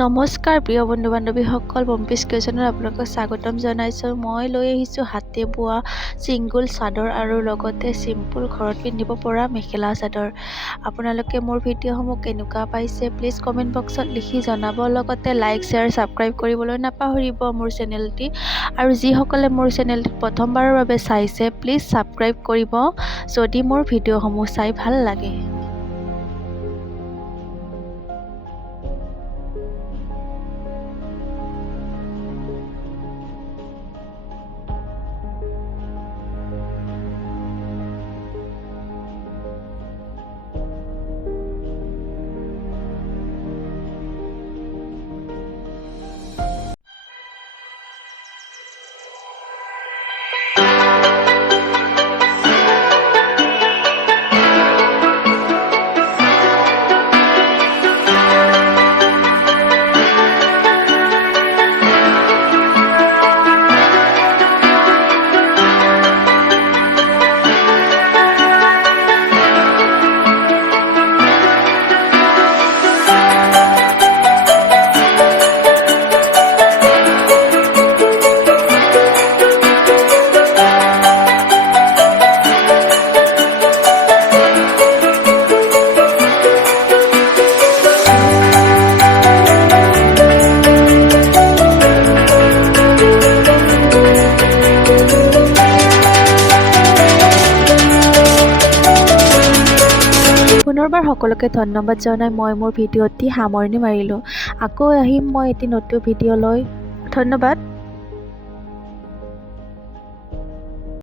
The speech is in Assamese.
নমস্কাৰ প্ৰিয় বন্ধু বান্ধৱীসকল, পম্পিছ কিচেনত আপোনালোকক স্বাগতম জনাইছোঁ। মই লৈ আহিছোঁ হাতে বোৱা ছিংগুল চাদৰ আৰু লগতে চিম্পুল ঘৰত পিন্ধিব পৰা মেখেলা চাদৰ। আপোনালোকে মোৰ ভিডিঅ'সমূহ কেনেকুৱা পাইছে প্লিজ কমেণ্ট বক্সত লিখি জনাব। লগতে লাইক, শ্বেয়াৰ, ছাবস্ক্ৰাইব কৰিবলৈ নাপাহৰিব মোৰ চেনেলটি। আৰু যিসকলে মোৰ চেনেলটি প্ৰথমবাৰৰ বাবে চাইছে প্লিজ ছাবস্ক্ৰাইব কৰিব যদি মোৰ ভিডিঅ'সমূহ চাই ভাল লাগে। পুনৰবাৰ সকলোকে ধন্যবাদ জনাই মই মোৰ ভিডিঅ'টি সামৰণি মাৰিলোঁ। আকৌ আহিম মই এটি নতুন ভিডিঅ' লৈ। ধন্যবাদ।